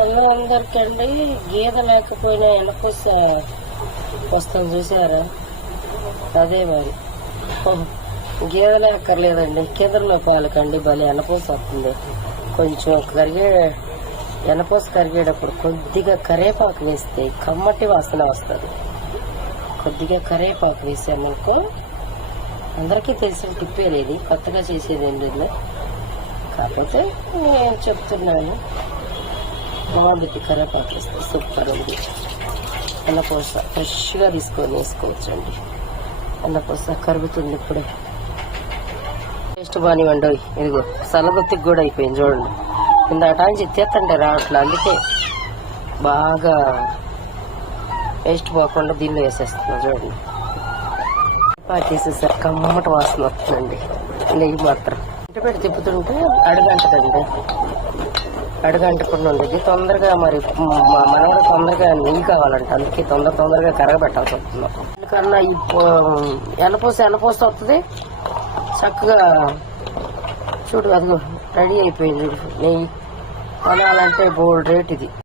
పిల్లలందరికండి గీత లేకపోయినా వెనక వస్తాం చూసారా? అదే మరి. గీత ఎక్కర్లేదండి కింద పాలకండి భలే ఎనపూస వస్తుంది. కొంచెం కరిగే ఎనపూస కరిగేటప్పుడు కొద్దిగా కరేపాకు వేస్తే కమ్మటి వాసన వస్తుంది. కొద్దిగా కరేపాకు వేసామనుకో అందరికీ తెలిసిన టిప్పేది ఇది కొత్తగా చేసేది ఏం లేదు. కాకపోతే నేను చెప్తున్నాను. బాగుంది కరేపాకు వేస్తే సూపర్ ఉంది అన్నపూస ఫ్రెష్గా తీసుకొని వేసుకోవచ్చండి. అన్నపూస కరుగుతుంది ఇప్పుడే. టేస్ట్ బానివ్వండి ఇదిగో సలగొత్తికి కూడా అయిపోయింది చూడండి. కింద అటాంచి ఎత్తేస్తంటే రావట్లే అందుకే బాగా వేస్ట్ పోకుండా దీనిలో వేసేస్తున్నా చూడండి. పాకేసేసారు కమ్మట వాసన వస్తుందండి. నెయ్యి మాత్రం. ఇంటి పెట్టి తిప్పుతుంటే అడుగంటదండి అడుగంటకుండా ఉండేది తొందరగా మరి మనం మనవడు తొందరగా నెయ్యి కావాలంట. అందుకే తొందర తొందరగా కరగబెట్టాల్సి వస్తుంది. ఎందుకన్నా ఈ ఎనపోస ఎనపోస వస్తుంది చక్కగా చూడు అదిగో రెడీ అయిపోయింది. నెయ్యి. కొనాలంటే బోల్డ్ రేట్ ఇది.